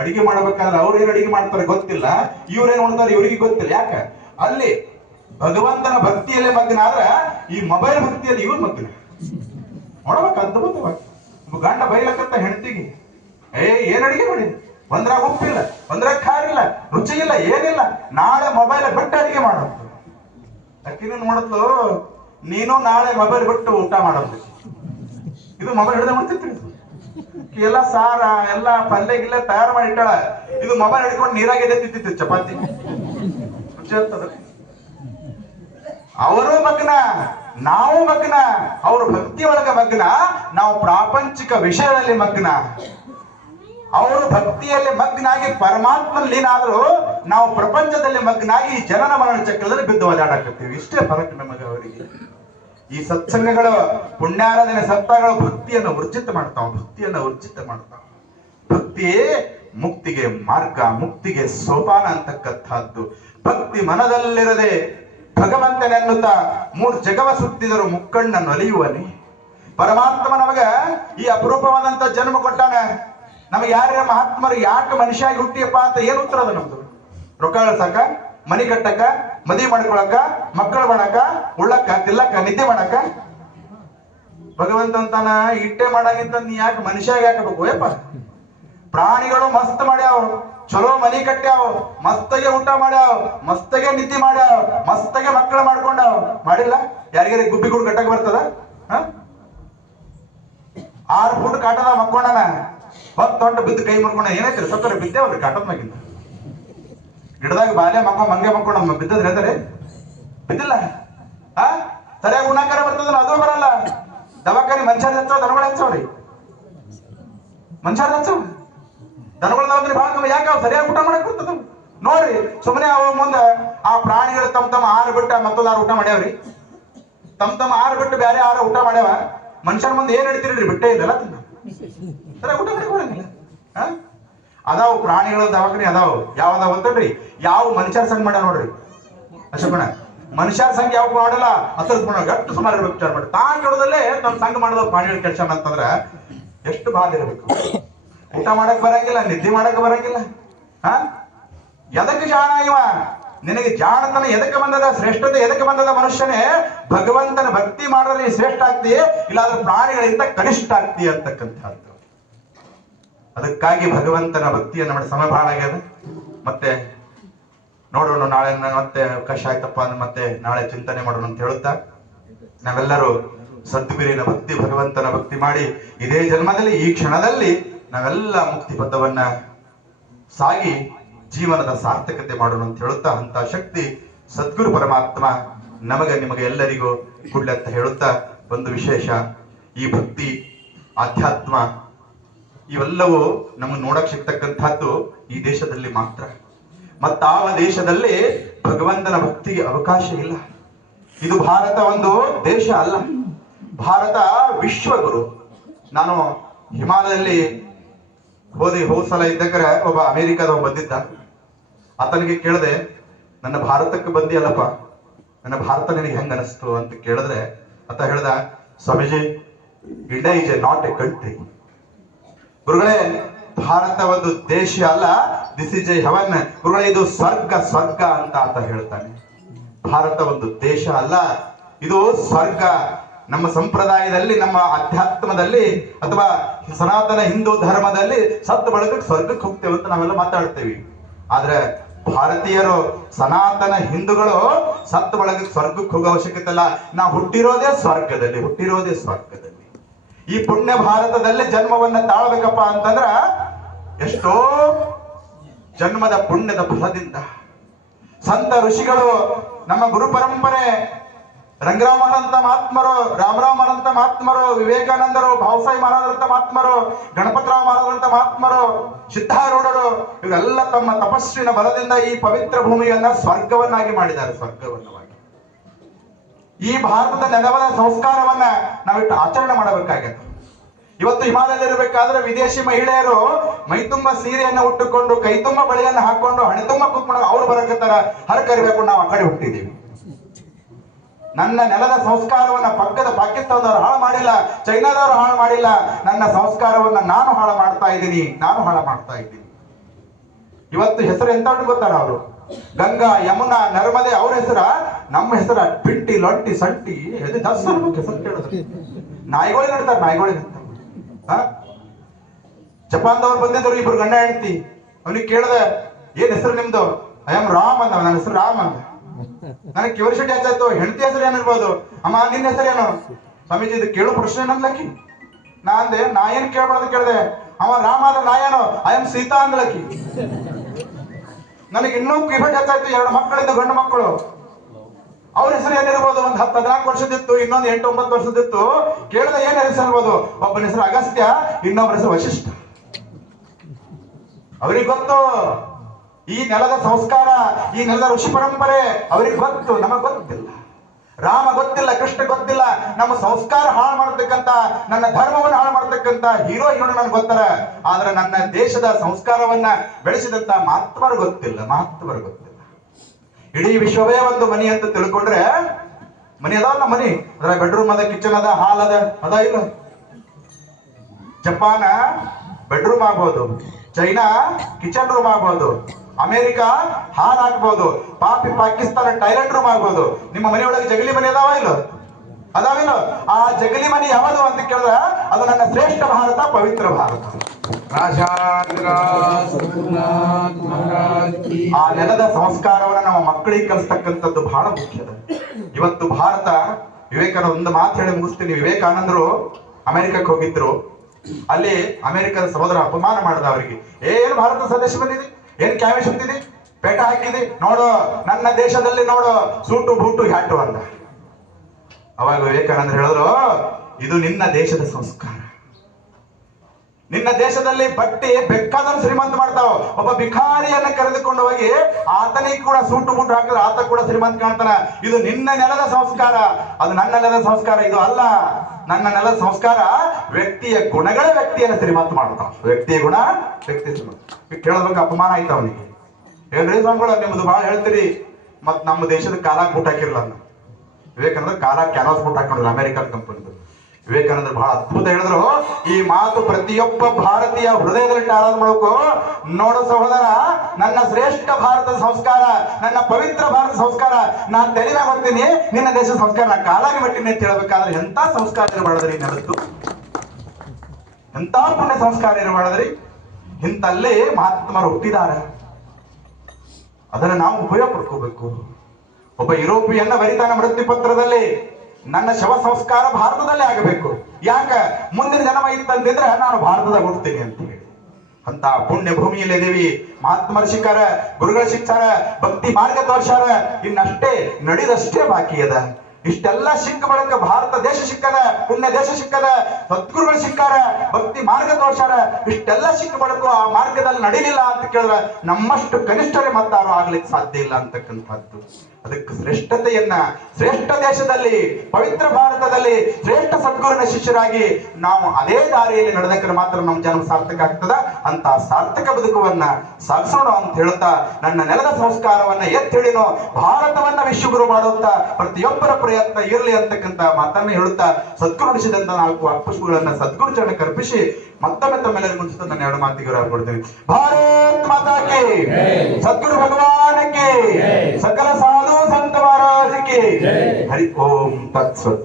ಅಡಿಗೆ ಮಾಡ್ಬೇಕಾದ್ರೆ ಅವ್ರೇನ್ ಅಡಿಗೆ ಮಾಡ್ತಾರೆ ಗೊತ್ತಿಲ್ಲ, ಇವ್ರೇನ್ ಮಾಡ್ತಾರೆ ಇವ್ರಿಗೆ ಗೊತ್ತಿಲ್ಲ. ಯಾಕೆ ಅಲ್ಲಿ ಭಗವಂತನ ಭಕ್ತಿಯಲ್ಲೇ ಮಗ್ನ ಆದ್ರ ಈ ಮೊಬೈಲ್ ಭಕ್ತಿಯಲ್ಲಿ ಇವ್ರ ಮಗ್ನ ನೋಡ್ಬೇಕು. ಅದ್ಭುತವಾಗಿ ಗಂಡ ಬೈಲಕ್ಕಂತ ಹೆಂಡತಿಗೆ ಏನ್ ಅಡಿಗೆ ಮಾಡಿ, ಒಂದ್ರಾಗ ಉಪ್ಪಿಲ್ಲ, ಒಂದ್ರಾಗ ಖಾರ ಇಲ್ಲ, ರುಚಿ ಇಲ್ಲ, ಏನಿಲ್ಲ, ನಾಳೆ ಮೊಬೈಲ್ ಬಿಟ್ಟು ಅಡಿಗೆ ಮಾಡೋದು. ಅಕ್ಕಿನ ನೋಡದ್ಲು, ನೀನು ನಾಳೆ ಮೊಬೈಲ್ ಬಿಟ್ಟು ಊಟ ಮಾಡೋದು. ಇದು ಮೊಬೈಲ್ ಹಿಡಿದ ಮಾಡ್ತಿತ್ತು. ಎಲ್ಲ ಸಾರ ಎಲ್ಲ ಪಲ್ಯ ಗಿಲ್ಲ ತಯಾರು ಮಾಡಿ ಇಟ್ಟಾಳ, ಇದು ಮೊಬೈಲ್ ಹಿಡ್ಕೊಂಡು ನೀರಾಗೆ ಎತ್ತಿತ್ತು ಚಪಾತಿ. ರುಚಿ ಆಗ್ತದ. ಅವರು ಮಗ್ನ, ನಾವು ಮಗ್ನ. ಅವರು ಭಕ್ತಿ ಒಳಗ ಮಗ್ನ, ನಾವು ಪ್ರಾಪಂಚಿಕ ವಿಷಯದಲ್ಲಿ ಮಗ್ನ. ಅವರು ಭಕ್ತಿಯಲ್ಲಿ ಮಗ್ನಾಗಿ ಪರಮಾತ್ಮನ ಲೀನಾದ್ರು, ನಾವು ಪ್ರಪಂಚದಲ್ಲಿ ಮಗ್ನಾಗಿ ಜನನ ಮರಣ ಚಕ್ರದಲ್ಲಿ ಬಿದ್ದು ಒದಾಡಕತ್ತೀವಿ. ಇಷ್ಟೇ ಫರಕ್ ನಮಗೆ ಅವರಿಗೆ. ಈ ಸತ್ಸಂಗಗಳು, ಪುಣ್ಯಾರಾಧನೆ ಸತ್ಸಂಗಗಳು ಭಕ್ತಿಯನ್ನು ಊರ್ಜಿತ ಮಾಡ್ತಾವ, ಭಕ್ತಿಯನ್ನು ಊರ್ಜಿತ ಮಾಡ್ತಾವ. ಭಕ್ತಿಯೇ ಮುಕ್ತಿಗೆ ಮಾರ್ಗ, ಮುಕ್ತಿಗೆ ಸೋಪಾನ ಅಂತಕ್ಕಂಥದ್ದು. ಭಕ್ತಿ ಮನದಲ್ಲಿರದೆ ಭಗವಂತನೆನ್ನುತ್ತಾ ಮೂರ್ ಜಗವ ಸುತ್ತಿದರು ಮುಕ್ಕಣ್ಣ ನೊಲಿಯುವನೆ. ಪರಮಾತ್ಮ ನಮಗ ಈ ಅಪರೂಪವಾದಂತ ಜನ್ಮ ಕೊಟ್ಟಾನ. ನಮಗೆ ಯಾರ್ಯಾರ ಮಹಾತ್ಮರು ಯಾಕೆ ಮನುಷ್ಯಾಗಿ ಹುಟ್ಟಿಯಪ್ಪ ಅಂತ ಏನು ಉತ್ತರ ಅದ ನಮ್ದು? ರೊಕ್ಕ ಗಳಿಸಾಕ, ಮನಿ ಕಟ್ಟಕ, ಮದುವೆ ಮಾಡ್ಕೊಳಕ, ಮಕ್ಕಳು ಮಾಡಕ, ಉಳ್ಳಕ್ಕ, ತಿಲ್ಲಕ್ಕ, ನಿದ್ದೆ ಮಾಡಕ. ಭಗವಂತ ಅಂತಾನ ಇಟ್ಟೆ ಮಾಡಾಗಿಂತ ನೀ ಯಾಕೆ ಮನುಷ್ಯಾಗಿ ಹಾಕಬೇಕು? ಯಪ್ಪ, ಪ್ರಾಣಿಗಳು ಮಸ್ತ್ ಮಾಡ್ಯಾವ, ಚಲೋ ಮನಿ ಕಟ್ಟ್ಯಾವ, ಮಸ್ತಗೆ ಊಟ ಮಾಡ್ಯಾವ, ಮಸ್ತಗೆ ನಿದ್ದೆ ಮಾಡ್ಯಾವ, ಮಸ್ತಗೆ ಮಕ್ಕಳು ಮಾಡ್ಕೊಂಡಾವ. ಮಾಡಿಲ್ಲ? ಯಾರಿಗಾರಿ ಗುಬ್ಬಿ ಗುಡ್ ಕಟ್ಟಕ್ ಬರ್ತದ? 6 ಫುಟ್ ಕಾಟದ ಮಕ್ಕೊಂಡನ, ಹೊತ್ತು ತೊಂಟ ಬಿದ್ದು ಕೈ ಮುರ್ಕೊಂಡ. ಏನೈತ್ರಿ ಸತ್ತರೆ ಬಿದ್ದೇವಲ್ರಿ ಕಾಟದ ಮ್ಯಾಗಿಂದ. ಗಿಡದಾಗ ಬಾಲ್ಯ ಮಕ್ಕ ಮಂಗೆ ಮಕ್ಕೊಂಡ ಬಿದ್ದದ್ರಿ ಅಂದರೆ ಬಿದ್ದಿಲ್ಲ. ಸರಿಯಾಗಿ ಉಣ್ಣಾಕಾರ ಬರ್ತದ, ಅದು ಬರಲ್ಲ. ದವಾಖಾನೆ ಮನುಷ್ಯರ ಹಚ್ಚವ, ದನಗಳ ಹಚ್ಚವ್ರಿ. ಮನುಷ್ಯರ ಹಚ್ಚವ, ದನಗಳ ದವಾಖಾನೆ ಭಾಳ ಕಮ್ಮಿ. ಯಾಕೆ? ಅವ್ ಸರಿಯಾಗಿ ಊಟ ಮಾಡಕ್ ಬರ್ತದ ನೋಡ್ರಿ. ಸುಮ್ಮನೆ ಅವ ಮುಂದ ಆ ಪ್ರಾಣಿಗಳು ತಮ್ಮ ಆರು ಬಿಟ್ಟ ಮತ್ತೊಂದು 6 ಊಟ ಮಾಡ್ಯಾವ್ರಿ. ತಮ್ಮ 6 ಬಿಟ್ಟು ಬೇರೆ 6 ಊಟ ಮಾಡ್ಯಾವ. ಮನುಷ್ಯರ ಮುಂದೆ ಏನ್ ಹಿಡಿತೀರಿ? ಬಿಟ್ಟೇ ಇಲ್ಲ ತಿನ್ನ ಸರಿಯಾಗಿ ಊಟ ಮಾಡಕ್ ಬರಂಗಿಲ್ಲ. ಅದಾವ ಪ್ರಾಣಿಗಳ ದವಾಖಾನೆ ಅದಾವ. ಯಾವ್ದಾವ ಅಂತಲ್ರಿ? ಯಾವ ಮನುಷ್ಯರ ಸಂಘ ಮಾಡ್ಯಾವ ನೋಡ್ರಿ ಅಶೋಕಣ್ಣ. ಮನುಷ್ಯರ ಸಂಘ ಯಾವ ಮಾಡಲ್ಲ, ಅಸಲ್ ಗಟ್ಟು ಸುಮಾರು ಇರ್ಬೇಕು. ವಿಚಾರ ಮಾಡಿ ತಾ ಕೆಡದಲ್ಲೇ ತನ್ನ ಸಂಘ ಮಾಡಿದ ಪ್ರಾಣಿಗಳ ಕೆಲಸ ಅಂತಂದ್ರ ಎಷ್ಟು ಬಾಧೆ ಇರ್ಬೇಕು. ಊಟ ಮಾಡಕ್ ಬರಂಗಿಲ್ಲ, ನಿದ್ದೆ ಮಾಡಕ್ ಬರಂಗಿಲ್ಲ. ಎದಕ್ಕೆ ಜಾಣ ಇವ? ನಿನಗೆ ಜಾಣತನ ಎದಕ್ಕೆ ಬಂದದ? ಶ್ರೇಷ್ಠತೆ ಎದಕ್ಕೆ ಬಂದದ? ಮನುಷ್ಯನೇ ಭಗವಂತನ ಭಕ್ತಿ ಮಾಡಿದ್ರೆ ಶ್ರೇಷ್ಠ ಆಗ್ತೀಯ, ಇಲ್ಲಾಂದ್ರೆ ಪ್ರಾಣಿಗಳಿಂದ ಕನಿಷ್ಠ ಆಗ್ತೀಯ ಅಂತಕ್ಕಂಥದ್ದು. ಅದಕ್ಕಾಗಿ ಭಗವಂತನ ಭಕ್ತಿಯನ್ನು ಮಾಡಿ ಸಮಯ ಬಹಳ ಆಗ್ಯದ. ಮತ್ತೆ ನೋಡೋಣ, ನಾಳೆ ಮತ್ತೆ ಅವಕಾಶ ಆಯ್ತಪ್ಪ ಅಂದ್ರೆ ಮತ್ತೆ ನಾಳೆ ಚಿಂತನೆ ಮಾಡೋಣ ಅಂತ ಹೇಳುತ್ತಾ, ನಾವೆಲ್ಲರೂ ಸದ್ಗುರಿನ ಭಕ್ತಿ, ಭಗವಂತನ ಭಕ್ತಿ ಮಾಡಿ ಇದೇ ಜನ್ಮದಲ್ಲಿ ಈ ಕ್ಷಣದಲ್ಲಿ ನಾವೆಲ್ಲ ಮುಕ್ತಿ ಪಥವನ್ನ ಸಾಗಿ ಜೀವನದ ಸಾರ್ಥಕತೆ ಮಾಡೋಣ ಅಂತ ಹೇಳುತ್ತಾ, ಅಂತ ಶಕ್ತಿ ಸದ್ಗುರು ಪರಮಾತ್ಮ ನಮಗೆ ನಿಮಗೆ ಎಲ್ಲರಿಗೂ ಕೊಡ್ಲಿ ಅಂತ ಹೇಳುತ್ತಾ, ಒಂದು ವಿಶೇಷ, ಈ ಭಕ್ತಿ ಆಧ್ಯಾತ್ಮ ಇವೆಲ್ಲವೂ ನಮಗೆ ನೋಡಕ್ ಸಿಗ್ತಕ್ಕಂಥದ್ದು ಈ ದೇಶದಲ್ಲಿ ಮಾತ್ರ. ಮತ್ತಾವ ದೇಶದಲ್ಲಿ ಭಗವಂತನ ಭಕ್ತಿಗೆ ಅವಕಾಶ ಇಲ್ಲ. ಇದು ಭಾರತ ಒಂದು ದೇಶ ಅಲ್ಲ, ಭಾರತ ವಿಶ್ವಗುರು. ನಾನು ಹಿಮಾಲಯದಲ್ಲಿ ಹೋದ ಸಲ ಇದ್ದಕ್ರೆ ಒಬ್ಬ ಅಮೆರಿಕದ ಬಂದಿದ್ದ. ಆತನಿಗೆ ಕೇಳಿದೆ, ನನ್ನ ಭಾರತಕ್ಕೆ ಬಂದಿ ಅಲ್ಲಪ್ಪ, ನನ್ನ ಭಾರತ ನಿನಗೆ ಹೆಂಗ ಅನಿಸ್ತು ಅಂತ ಕೇಳಿದ್ರೆ ಆತ ಹೇಳ್ದ, Swamiji, India is A not A country. ಗುರುಗಳೇ, ಭಾರತ ಒಂದು ದೇಶ ಅಲ್ಲ, ದಿಸ್ ಇಸ್ ಎ ಹೆವನ್. ಗುರುಗಳೇ, ಇದು ಸ್ವರ್ಗ ಅಂತ ಆತ ಹೇಳ್ತಾನೆ. ಭಾರತ ಒಂದು ದೇಶ ಅಲ್ಲ, ಇದು ಸ್ವರ್ಗ. ನಮ್ಮ ಸಂಪ್ರದಾಯದಲ್ಲಿ, ನಮ್ಮ ಅಧ್ಯಾತ್ಮದಲ್ಲಿ ಅಥವಾ ಸನಾತನ ಹಿಂದೂ ಧರ್ಮದಲ್ಲಿ ಸತ್ತ ಬಳಕಕ್ಕೆ ಸ್ವರ್ಗಕ್ಕೆ ಹೋಗ್ತೇವೆ ಅಂತ ನಾವೆಲ್ಲ ಮಾತಾಡ್ತೇವೆ. ಆದ್ರೆ ಭಾರತೀಯರು, ಸನಾತನ ಹಿಂದೂಗಳು ಸತ್ತ ಬಳಕಕ್ಕೆ ಸ್ವರ್ಗಕ್ಕೆ ಹೋಗೋ ಅವಶ್ಯಕತೆ ಇಲ್ಲ. ನಾವು ಹುಟ್ಟಿರೋದೇ ಸ್ವರ್ಗದಲ್ಲಿ. ಈ ಪುಣ್ಯ ಭಾರತದಲ್ಲಿ ಜನ್ಮವನ್ನ ತಾಳ್ಬೇಕಪ್ಪ ಅಂತಂದ್ರ ಎಷ್ಟೋ ಜನ್ಮದ ಪುಣ್ಯದ ಫಲದಿಂದ ಸಂತ ಋಷಿಗಳು, ನಮ್ಮ ಗುರು ಪರಂಪರೆ, ರಂಗರಾಮನಂತ ಮಹಾತ್ಮರು, ರಾಮರಾಮನಂತ ಮಹಾತ್ಮರು, ವಿವೇಕಾನಂದರು, ಭಾವಸಾಯಿ ಮಹಾರಾಜರಂತ ಮಹಾತ್ಮರು, ಗಣಪತರಾವ್ ಮಹಾರಾಜರಂತ ಮಹಾತ್ಮರು, ಸಿದ್ಧಾರೂಢರು, ಇವೆಲ್ಲ ತಮ್ಮ ತಪಸ್ವಿನ ಬಲದಿಂದ ಈ ಪವಿತ್ರ ಭೂಮಿಯನ್ನ ಸ್ವರ್ಗವನ್ನಾಗಿ ಮಾಡಿದ್ದಾರೆ. ಸ್ವರ್ಗವನ್ನವಾಗಿ ಈ ಭಾರತದ ನೆಲವದ ಸಂಸ್ಕಾರವನ್ನ ನಾವಿಟ್ಟು ಆಚರಣೆ ಮಾಡಬೇಕಾಗತ್ತೆ. ಇವತ್ತು ಹಿಮಾಲಯದಲ್ಲಿರ್ಬೇಕಾದ್ರೆ ವಿದೇಶಿ ಮಹಿಳೆಯರು ಮೈತುಂಬ ಸೀರೆಯನ್ನು ಉಟ್ಟುಕೊಂಡು, ಕೈತುಂಬ ಬಳೆಯನ್ನು ಹಾಕೊಂಡು, ಹಣೆ ತುಂಬ ಕೂತ್ಕೊಂಡು ಅವ್ರು ಬರಕತ್ತಾರ, ಹರಕರಿಬೇಕು. ನಾವು ಆ ಕಡೆ ಹುಟ್ಟಿದ್ದೀವಿ. ನನ್ನ ನೆಲದ ಸಂಸ್ಕಾರವನ್ನ ಪಕ್ಕದ ಪಾಕಿಸ್ತಾನದವರು ಹಾಳು ಮಾಡಿಲ್ಲ, ಚೈನಾದವರು ಹಾಳು ಮಾಡಿಲ್ಲ. ನನ್ನ ಸಂಸ್ಕಾರವನ್ನ ನಾನು ಹಾಳು ಮಾಡ್ತಾ ಇದ್ದೀನಿ. ಇವತ್ತು ಹೆಸರು ಎಂತ ಉಂಟು ಗೊತ್ತಾರ ಅವರು? ಗಂಗಾ, ಯಮುನಾ, ನರ್ಮದೆ ಅವ್ರ ಹೆಸರ, ನಮ್ಮ ಹೆಸರ ಪಿಂಟಿ, ಲೊಟ್ಟಿ, ಸಂಟಿ, ಹೆಸರು ಕೇಳಿದ್ರೆ ನಾಯಿಗಳಿಗೆ ಇರ್ತಾರೆ, ನಾಯಿಗಳಿಗೆ. ಜಪಾನ್ದವ್ರು ಬಂದಿದ್ರು, ಇಬ್ರು ಗಂಡ ಹೆಂಡತಿ. ಅವನಿಗೆ ಕೇಳಿದೆ, ಏನ್ ಹೆಸರು ನಿಮ್ದು? ಐ ಆಮ್ ರಾಮ್ ಅಂದ. ನನ್ನ ಹೆಸರು ರಾಮ್ ಅಂದ. ನನಗೆ ಕ್ಯೂರಿಯಾಸಿಟಿ ಹೆಚ್ಚಾಯ್ತು, ಹೆಂಡತಿ ಹೆಸರು ಏನಿರ್ಬೋದು? ಅಮ್ಮ ನಿನ್ನ ಹೆಸರೇನು? ಸ್ವಾಮೀಜಿ ಇದು ಕೇಳೋ ಪ್ರಶ್ನೆ ನನ್ಲಕ್ಕಿ. ನಾ ಅಂದೆ, ನಾ ಏನ್ ಕೇಳ್ಬಾರ್ದು ಕೇಳಿದೆ. ಅವ ರಾಮ ಆದ್ರೆ ನಾ ಏನು? ಐ ಆಮ್ ಸೀತಾ ಅಂದ್ಲಕ್ಕಿ. ನನಗೆ ಇನ್ನೂ ಕ್ಯೂರಿಯಾಸಿಟಿ ಹೆಚ್ಚಾಯ್ತು. 2 ಮಕ್ಕಳಿದ್ದು, ಗಂಡು ಮಕ್ಕಳು. ಅವ್ರ ಹೆಸರು ಏನಿರ್ಬೋದು? ಒಂದು 10-14 ವರ್ಷದಿತ್ತು, ಇನ್ನೊಂದು 8-9 ವರ್ಷದಿತ್ತು. ಕೇಳಿದ ಏನ್ ಹೆಸರು ಇರ್ಬೋದು? ಒಬ್ಬನ ಹೆಸರು ಅಗಸ್ತ್ಯ, ಇನ್ನೊಬ್ಬರ ಹೆಸರು ವಶಿಷ್ಠ. ಅವ್ರಿಗೆ ಗೊತ್ತು ಈ ನೆಲದ ಸಂಸ್ಕಾರ, ಈ ನೆಲದ ಋಷಿ ಪರಂಪರೆ ಅವ್ರಿಗೆ ಗೊತ್ತು, ನಮಗ್ ಗೊತ್ತಿಲ್ಲ. ರಾಮ ಗೊತ್ತಿಲ್ಲ, ಕೃಷ್ಣ ಗೊತ್ತಿಲ್ಲ. ನಮ್ಮ ಸಂಸ್ಕಾರ ಹಾಳು ಮಾಡ್ತಕ್ಕಂತ, ನನ್ನ ಧರ್ಮವನ್ನು ಹಾಳು ಮಾಡ್ತಕ್ಕಂತ ಹೀರೋ ಹೀರೋನು ನನ್ಗೆ ಗೊತ್ತಾರ. ಆದ್ರೆ ನನ್ನ ದೇಶದ ಸಂಸ್ಕಾರವನ್ನ ಬೆಳೆಸಿದಂತ ಮಹಾತ್ಮರು ಗೊತ್ತಿಲ್ಲ, ಮಹಾತ್ಮರು ಗೊತ್ತಿಲ್ಲ. ಇಡೀ ವಿಶ್ವವೇ ಒಂದು ಮನಿ ಅಂತ ತಿಳ್ಕೊಂಡ್ರೆ, ಮನಿ ಅದಾವಲ್ಲ, ಮನಿ ಅದ್ರ ಬೆಡ್ರೂಮ್ ಅದ, ಕಿಚನ್ ಅದ, ಹಾಲ್ ಅದ ಇಲ್ಲ? ಜಪಾನ ಬೆಡ್ರೂಮ್ ಆಗ್ಬೋದು, ಚೈನಾ ಕಿಚನ್ ರೂಮ್ ಆಗ್ಬೋದು, ಅಮೆರಿಕಾ ಹಾಲ್ ಹಾಕ್ಬೋದು, ಪಾಕಿಸ್ತಾನ ಟಾಯ್ಲೆಟ್ ರೂಮ್ ಆಗ್ಬೋದು. ನಿಮ್ಮ ಮನೆಯೊಳಗೆ ಜಗಲಿ ಮನೆ ಅದಾವ ಇಲ್ಲ? ಅದಾವಿಲ್ಲ? ಆ ಜಗಲಿ ಮನೆ ಯಾವುದು ಅಂತ ಕೇಳಿದ್ರೆ ಅದು ನನ್ನ ಶ್ರೇಷ್ಠ ಭಾರತ, ಪವಿತ್ರ ಭಾರತ. ಆ ನೆಲದ ಸಂಸ್ಕಾರವನ್ನ ನಮ್ಮ ಮಕ್ಕಳಿಗೆ ಕಲಿಸ್ತಕ್ಕಂಥದ್ದು ಬಹಳ ಮುಖ್ಯದ. ಇವತ್ತು ಭಾರತ, ವಿವೇಕಾನಂದ ಒಂದು ಮಾತು ಹೇಳಿ ಮುಗಿಸ್ತೀನಿ. ವಿವೇಕಾನಂದರು ಅಮೆರಿಕಕ್ಕೆ ಹೋಗಿದ್ರು. ಅಲ್ಲಿ ಅಮೆರಿಕದ ಸಹೋದರ ಅಪಮಾನ ಮಾಡಿದ ಅವರಿಗೆ. ಏನ್ ಭಾರತ ಸ್ವದೇಶ ಬಂದಿದೆ, ಏನ್ ಕ್ಯಾಮೇಶ್ ಬಂದಿದೆ, ಪೇಟ ಹಾಕಿದೆ, ನೋಡು ನನ್ನ ದೇಶದಲ್ಲಿ ನೋಡು ಸೂಟು ಬೂಟು ಹ್ಯಾಟು ಅಂದ. ಅವಾಗ ವಿವೇಕಾನಂದ ಹೇಳಿದ್ರು, ಇದು ನಿನ್ನ ದೇಶದ ಸಂಸ್ಕಾರ. ನಿನ್ನ ದೇಶದಲ್ಲಿ ಬಟ್ಟೆ ಬೇಕಾದನ್ನು ಶ್ರೀಮಂತ ಮಾಡ್ತಾವ. ಒಬ್ಬ ಭಿಕಾರಿಯನ್ನ ಕರೆದುಕೊಂಡು ಹೋಗಿ ಆತನಿಗೆ ಕೂಡ ಸೂಟು ಬೂಟು ಹಾಕಿದ್ರೆ ಆತ ಕೂಡ ಶ್ರೀಮಂತ ಕಾಣ್ತಾನ. ಇದು ನಿನ್ನ ನೆಲದ ಸಂಸ್ಕಾರ, ಅದು ನನ್ನ ನೆಲದ ಸಂಸ್ಕಾರ ಇದು ಅಲ್ಲ. ನನ್ನ ನೆಲದ ಸಂಸ್ಕಾರ ವ್ಯಕ್ತಿಯ ಗುಣಗಳೇ ವ್ಯಕ್ತಿಯನ್ನು ಶ್ರೀಮಂತ ಮಾಡ್ತಾವ. ವ್ಯಕ್ತಿಯ ಗುಣ ವ್ಯಕ್ತಿ ಶ್ರೀಮಂತ. ಕೇಳಬೇಕು, ಅಪಮಾನ ಆಯ್ತು ಅವನಿಗೆ. ಏನ್ರಿ ಸ್ವಾಮಿಗಳು ನಿಮ್ದು ಬಹಳ ಹೇಳ್ತೀರಿ, ಮತ್ ನಮ್ಮ ದೇಶದ ಕಾಲಾಗ ಬೂಟ್ ಹಾಕಿರಲ್ಲ ಅನ್ನ. ವಿವೇಕಾನಂದ ಕಾಲಾಗ ಕ್ಯಾನ್ವಾಸ್ ಬೂಟ್ ಹಾಕೊಂಡಿದ್ರು, ಅಮೆರಿಕನ್ ಕಂಪನಿದು. ವಿವೇಕಾನಂದರು ಬಹಳ ಅದ್ಭುತ ಹೇಳಿದ್ರು. ಈ ಮಾತು ಪ್ರತಿಯೊಬ್ಬ ಭಾರತೀಯ ಹೃದಯದಲ್ಲಿ ಆರಾಧ ಮಾಡಬೇಕು. ನೋಡು ಸಹೋದರ, ನನ್ನ ಶ್ರೇಷ್ಠ ಭಾರತದ ಸಂಸ್ಕಾರ, ನನ್ನ ಪವಿತ್ರ ಭಾರತ ಸಂಸ್ಕಾರ ನಾನ್ ತೆಲಿನಾಗ ಹೋಗ್ತೀನಿ, ನಿನ್ನ ದೇಶದ ಸಂಸ್ಕಾರ ನಾ ಕಾಲಾಗಿ ಮಟ್ಟಿನಿ ಅಂತ ಹೇಳ್ಬೇಕಾದ್ರೆ ಎಂತ ಸಂಸ್ಕಾರ ಇರಬಾರ್ದ್ರಿ ನೆಲದ್ದು, ಎಂತ ಪುಣ್ಯ ಸಂಸ್ಕಾರ ಇರಬಾರ್ದ್ರಿ. ಇಂತಲ್ಲೇ ಮಹಾತ್ಮರು ಹುಟ್ಟಿದ್ದಾರೆ, ಅದನ್ನ ನಾವು ಉಪಯೋಗ ಪಡ್ಕೋಬೇಕು. ಒಬ್ಬ ಯುರೋಪಿಯನ್ನ ಬರಿತಾನ ಮೃತ್ಯು ಪತ್ರದಲ್ಲಿ, ನನ್ನ ಶವ ಸಂಸ್ಕಾರ ಭಾರತದಲ್ಲೇ ಆಗಬೇಕು. ಯಾಕ? ಮುಂದಿನ ಜನ್ಮ ಇತ್ತಂತಿದ್ರೆ ನಾನು ಭಾರತದಾಗ ಹುಡ್ತೀನಿ ಅಂತ ಹೇಳಿ. ಅಂತ ಪುಣ್ಯ ಭೂಮಿಯಲ್ಲಿ ಇದೀವಿ. ಮಹಾತ್ಮರ ಶಿಖರ, ಗುರುಗಳ ಶಿಕ್ಷಾರ, ಭಕ್ತಿ ಮಾರ್ಗ ತೋರ್ಸಾರ. ಇನ್ನಷ್ಟೇ ನಡೆದಷ್ಟೇ ಬಾಕಿ ಅದ. ಇಷ್ಟೆಲ್ಲ ಸಿಕ್ಕ ಬಳಿಕ ಭಾರತ ದೇಶ ಸಿಕ್ಕದ, ಪುಣ್ಯ ದೇಶ ಸಿಕ್ಕದ, ಸದ್ಗುರುಗಳು ಸಿಕ್ಕಾರ, ಭಕ್ತಿ ಮಾರ್ಗ ತೋರ್ಸಾರ. ಇಷ್ಟೆಲ್ಲ ಸಿಕ್ಕ ಬಳಿಕ ಆ ಮಾರ್ಗದಲ್ಲಿ ನಡೀಲಿಲ್ಲ ಅಂತ ಕೇಳಿದ್ರೆ ನಮ್ಮಷ್ಟು ಕನಿಷ್ಠರೇ ಮತ್ತಾರು ಆಗ್ಲಿಕ್ಕೆ ಸಾಧ್ಯ ಇಲ್ಲ ಅಂತಕ್ಕಂಥದ್ದು. ಅದಕ್ಕೆ ಶ್ರೇಷ್ಠತೆಯನ್ನ, ಶ್ರೇಷ್ಠ ದೇಶದಲ್ಲಿ, ಪವಿತ್ರ ಭಾರತದಲ್ಲಿ ಶ್ರೇಷ್ಠ ಸದ್ಗುರುನ ಶಿಷ್ಯರಾಗಿ ನಾವು ಅದೇ ದಾರಿಯಲ್ಲಿ ನಡೆದಕ್ಕೆ ಮಾತ್ರ ನಮ್ಮ ಜನ್ಮ ಸಾರ್ಥಕ ಆಗ್ತದ. ಅಂತ ಸಾರ್ಥಕ ಬದುಕುವನ್ನ ಸಾಗಿಸೋಣ ಅಂತ ಹೇಳ್ತಾ, ನನ್ನ ನೆಲದ ಸಂಸ್ಕಾರವನ್ನ ಎತ್ತಿಡಿನೋ, ಭಾರತವನ್ನ ವಿಶ್ವಗುರು ಮಾಡುತ್ತಾ ಪ್ರತಿಯೊಬ್ಬರ ಪ್ರಯತ್ನ ಇರಲಿ ಅಂತಕ್ಕಂಥ ಮಾತನ್ನ ಹೇಳುತ್ತಾ, ಸದ್ಗುರು ನಡೆಸಿದಂತ 4 ಪುಷ್ಪಗಳನ್ನ ಸದ್ಗುರು ಚರಣಕ್ಕೆ ಅರ್ಪಿಸಿ ಮತ್ತೊಮ್ಮೆ ತಮ್ಮೆಲ್ಲರಿಗೂ ಮುಂಚಿತ ನನ್ನ 2 ಮಾತಿಗೆ ಕೊಡ್ತೇನೆ. ಭಾರತ್ ಮಾತಾ ಕಿ, ಸದ್ಗುರು ಭಗವಾನ್ ಕಿ, ಸಕಲ ಸಾಧು ಸಂತ ಮಹಾರಾಜ್ ಕಿ. ಹರಿ ಓಂ ತತ್ಸತ್.